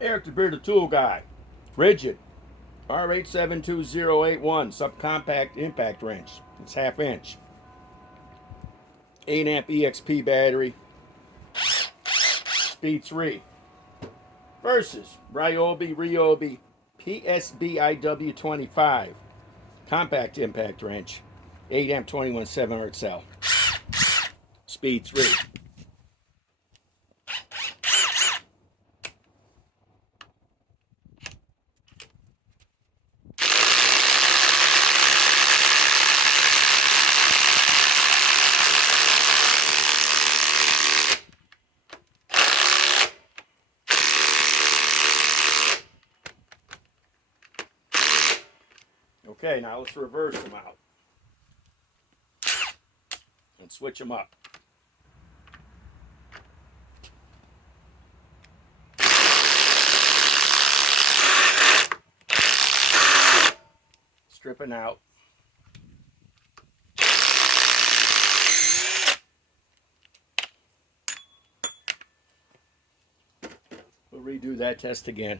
Eric the Bearded Tool Guy. RIDGID. R872081 subcompact impact wrench. It's 1/2 inch. 8 amp EXP battery. Speed 3. Versus RYOBI PSBIW25 compact impact wrench. 8 amp 21/7 cell. Speed 3. Okay, now let's reverse them out and switch them up. Stripping out. We'll redo that test again.